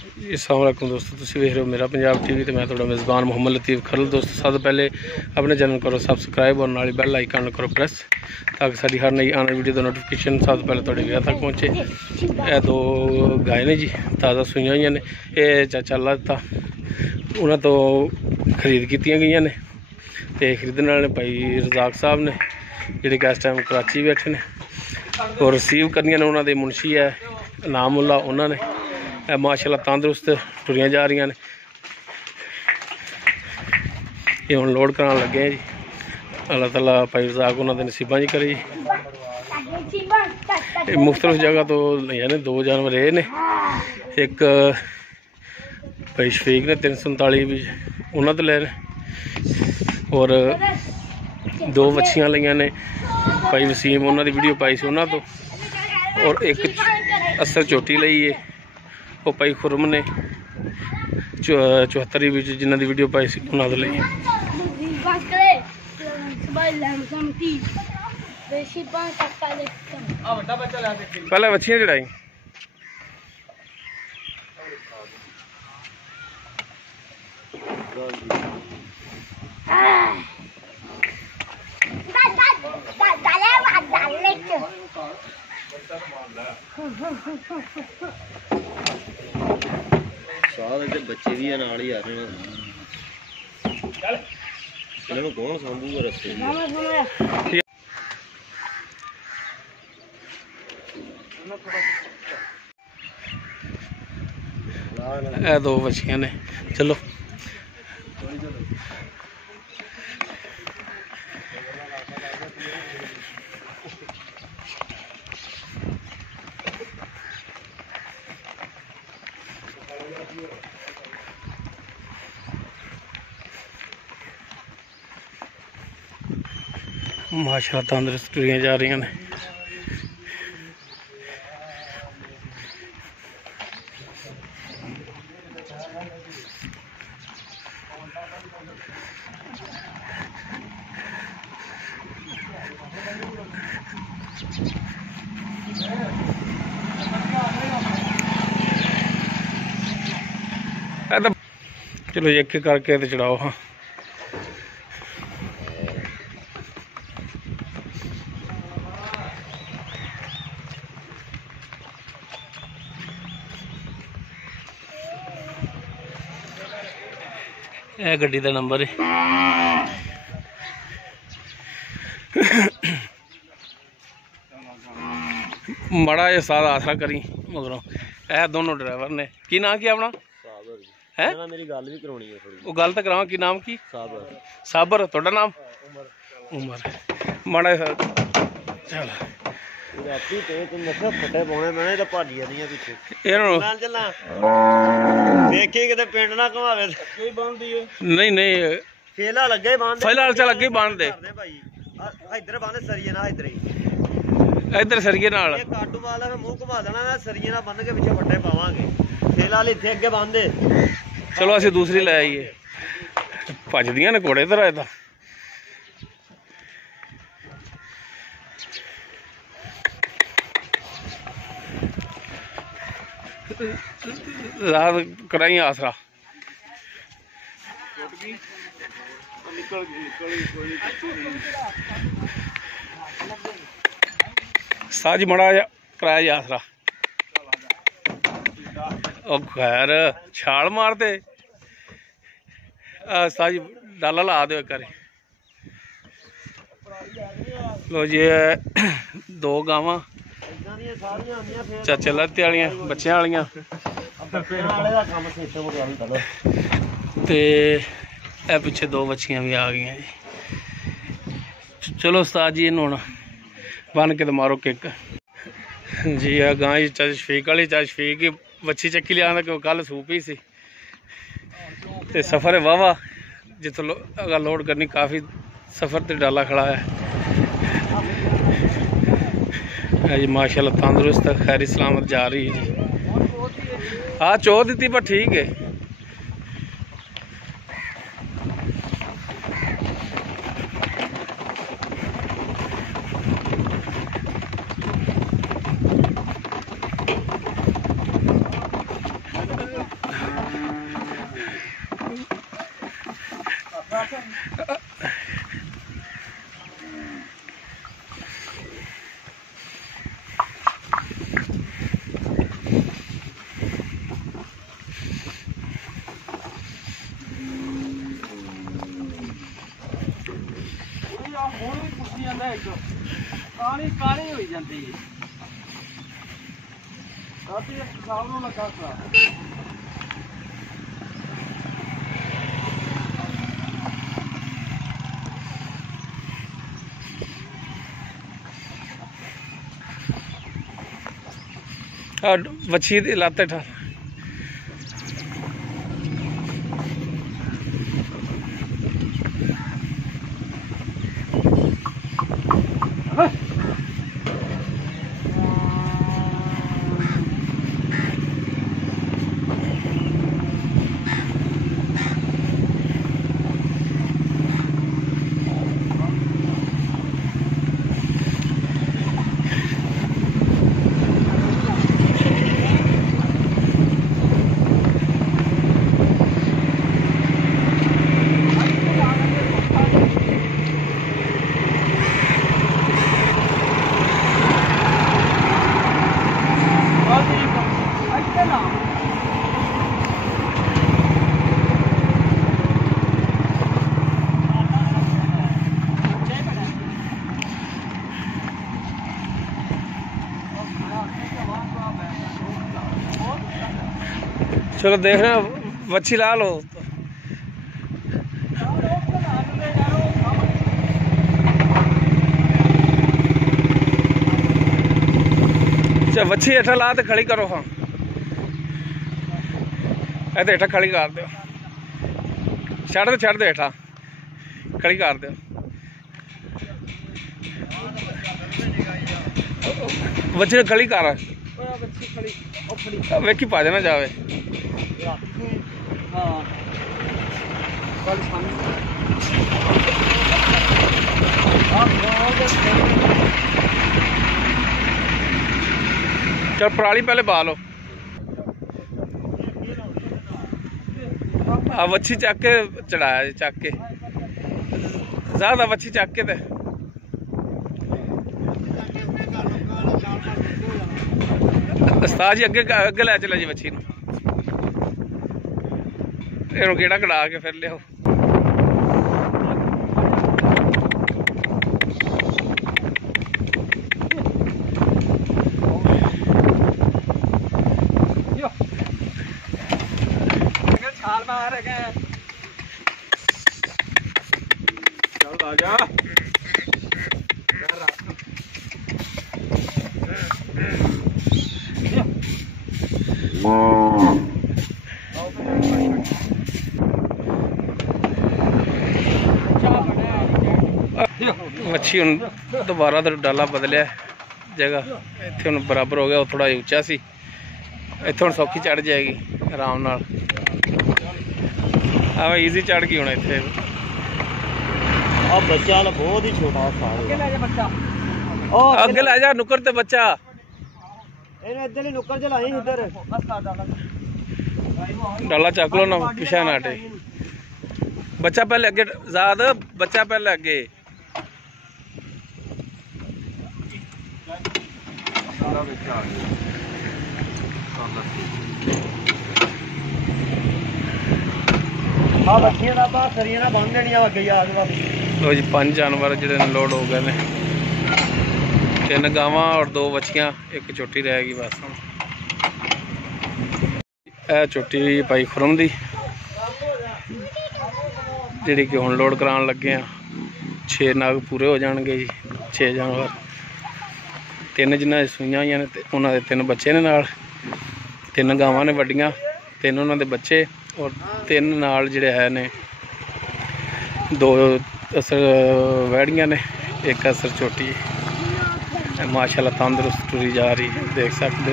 अस्सलामुअलैकुम दोस्तों, तुसीं वेख रहे हो मेरा पंजाब टीवी तो मैं थोड़ा मेज़बान मोहम्मद लतीफ़ खरल। दोस्तों सब तो पहले अपने चैनल करो सबसक्राइब और नाल बैल आइकन करो प्रेस ताकि सारी हर नई आने वीडियो का नोटिफिकेशन सब तो पहले थोड़े घर तक पहुँचे। यह दो गाय ने जी ताज़ा सूइयां हुई ने, यह चाचा अल्लाह दिता उन्होंने तो खरीद की गई ने तो खरीदने वाले भाई रजाक साहब ने जोड़े कि इस टाइम कराची बैठे ने और रिसीव करनिया ने उन्होंने मुंशी है इनामुल्ला उन्होंने माशाल्लाह तंदुरुस्त टुरियां जा रही ने। ये हुण लोड कराने लगे जी। अल्लाह ताला भाई रजाक उन्होंने नसीबा जी करे जी। मुख्तलिफ जगह तो लिया ने, दो जानवर ये ने, एक भाई शफीक ने 339 भी उन्होंने तो ले और दो बच्चियां लिया ने भाई वसीम उन्होंने वीडियो पाई सी उन्होंने तो, और एक असर चोटी लई है वो भाई खुरम ने 74 भी जिन्हों की वीडियो पाई सी उन्होंने लई। पहले बच्चियां चढ़ाई बच्चे भी नाल ही आ रहे हैं, इन्होंने कौन सांभूगा रस्ते दो बच्चियां ने। चलो माशाल्लाह तंदुरुस्त टुरियां जा रही ने। चलो एक एक करके तो चढ़ाओ। हाँ यह गड्डी का नंबर है। माड़ा जिहा साथ आसरा करी मगरों यह दोनों ड्राइवर ने। की नाम की अपना है? मेरी गल भी करवानी है थोड़ी। वो गल तो करावा। की नाम की? साबर। साबर थोड़ा नाम? उमर। माड़ा जिहा चल फटे पाने मैंने तो भाजी जानियां पिछे चलना देखी किते पिंड ना घुमावे नहीं नहीं फेला लगे बांध फिलहाल चल अगे बांध दे भाई इधर बांध सरिये ना इधर सरिये नाल काटू वाला मैं मुंह घुमा देना ना सरिये ना बंद के पिछे फटे पावांगे फिलहाल इत्थे अगे बांध दे। चलो असं दूसरी लै आईए भजदियां ने घोड़े इधर आए। रात कराई आसरा साज मड़ा कराया जा आसरा। खैर छाल मारते साज डाला ला दो एक। लो जी दो गावां चाचे लत्ते वाली बच्चों वाली पिछे दो बच्चियां भी आ गई जी। चलो उस्ताद जी इन्हों बन के तो मारो किक जी। आ गां चाचा शफीक वाली चाचा शफीक ही बच्ची चक्की लिया कल सूपी सी ते सफ़र है वाहवा जितों अगर लोड करनी काफ़ी सफ़र ते डाला खड़ा है जी। माशाल्लाह तंदुरुस्त खैरी सलामत जा रही है जी। हाँ चो दी पर ठीक है। ਕਾਲੀ ਹੋਈ ਜਾਂਦੀ ਹੈ ਕਾਫੀ ਸਾਲ ਨੂੰ ਲੱਗਾ ਖਰਾ ਵੱਛੀ ਦੀ ਲੱਤ ਠਾ चलो देख रहे मच्छी ला लो। अच्छा मच्छी हेठा ला तो खड़ी करो। हाँ ऐसे हेठा खड़ी कर दो, छड़ दो हेठा खड़ी कर दो। मच्छी खड़ी कर वेखी पा जाना जावे। चल पराली पहले पा लो। वच्छी चक के चढ़ाया जी, चक के ज्यादा वच्छी चक के उस्ताद जी अगे अगे लै चला जी वच्छी नूं गेड़ा कड़ा के फिर लियाओ। छाल मार गए चल आ जा। मच्छी हम दोबारा तो डाला बदलिया जगह, इत्थे हम बराबर हो गया। थोड़ा उच्चा सी, इत्थे हम सौखी चढ़ जाएगी आराम नाल। हाँ ईजी चढ़ गई हूँ इत्थे। बच्चा बहुत ही छोटा अगे लै जा नुक्कर ते बच्चा इधर नुक्कर च लाई इधर डाला चक लो ना, पिछा ना हटे। बच्चा पहले अगे ज़्यादा, बच्चा पहले अगे। लो जी 5 जानवर जिहड़े लोड हो गए ने। 3 गावां और 2 बछियां, एक छोटी रहेगी बस। यह छोटी भाई खुरम दी जिहड़ी कि हुण लोड कराउण लगे हैं। 6 नाग पूरे हो जाणगे जी, 6 जानवर। 3 जिन्हां सूइयां होईयां ने ते उन्हां दे 3 बच्चे ने नाल। 3 गावां ने वड्डियां, 3 उन्हां दे बच्चे और 3 नाल जिहड़े है ने 2 असर वैड़ियां ने, एक असर छोटी। माशाल्लाह तंदुरुस्त टुरी जा रही है, देख सकते।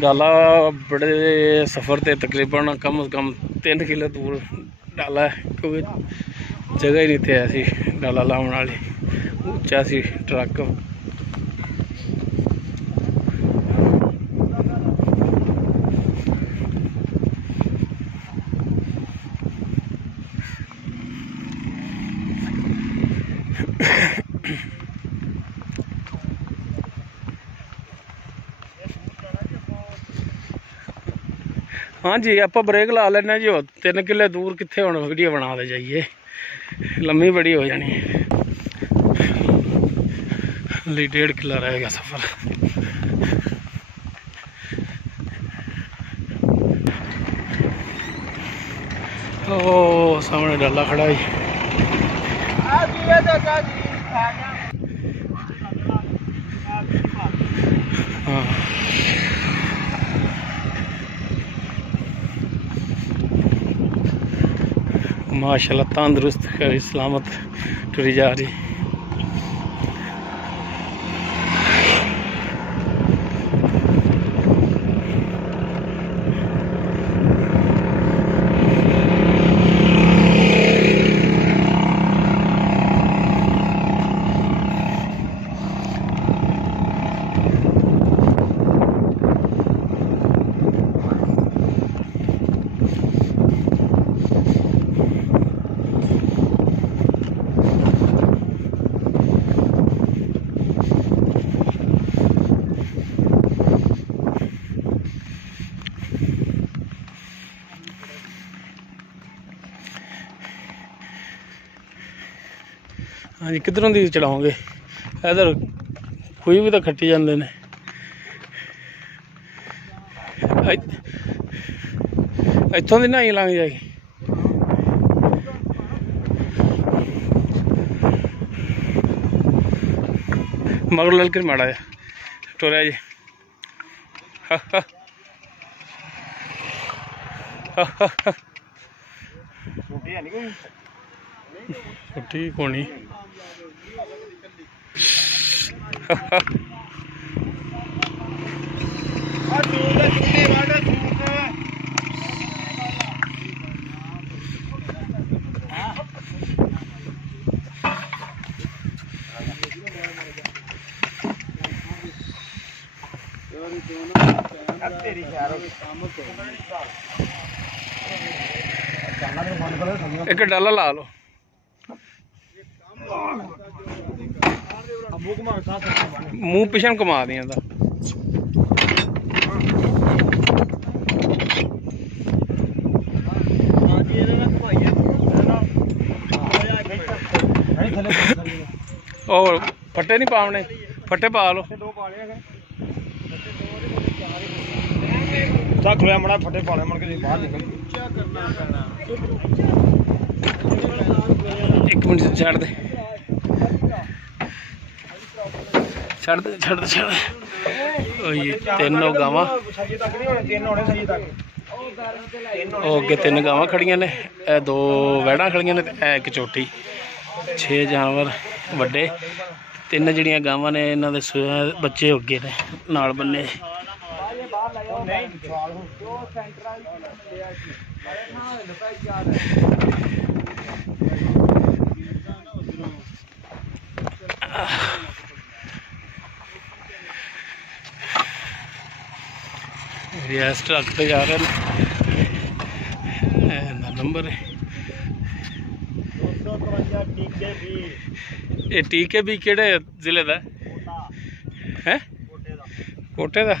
डाला बड़े सफ़र ते तकरीबन कम से कम 3 किलो दूर डाला है, क्योंकि जगह ही नहीं थी ऐसी डाला लाने वाली। उच्चा सी ट्रक। हाँ जी आप ब्रेक ला लेना जी। 3 किले दूर कितने हम वीडियो बना दे जाइए, लम्मी बड़ी हो जानी है। 1.5 किला रहेगा सफ़र। ओ सामने डाला खड़ा है। हाँ माशाल्लाह तंदुरुस्त सलामत टुरी जा रही। हाँ जी किधरों दी चढ़ाओगे? इधर खुई भी तो खट्टी जाते हैं। इतों की नहाई लंघ जाएगी। मगर ललकर माड़ा जा टोरिया जी। छुट्टी कोनी एक डाला ला लो। मुंह पिछन घुमा दिया था। और फट्टे नहीं पाने, फट्टे पा लो। मड़ा फटे पाने मुड़ के बाहर निकल। 1 मिनट छड़ दे छड़ दे छड़ दे छड़ दे। ये 3 गावां अगे 3 गावां खड़ियां ने, 2 वैड़ा खड़ियां ने, 1 चोटी। 6 जानवर वड्डे, 3 जिहड़ियां गावां ने इन्हां दे बच्चे अगे ने नाल बन्ने। रियास ट्रक पे जा रहे हैं। नंबर है ये टीके भी केड़े जिले दा है? कोटे दा।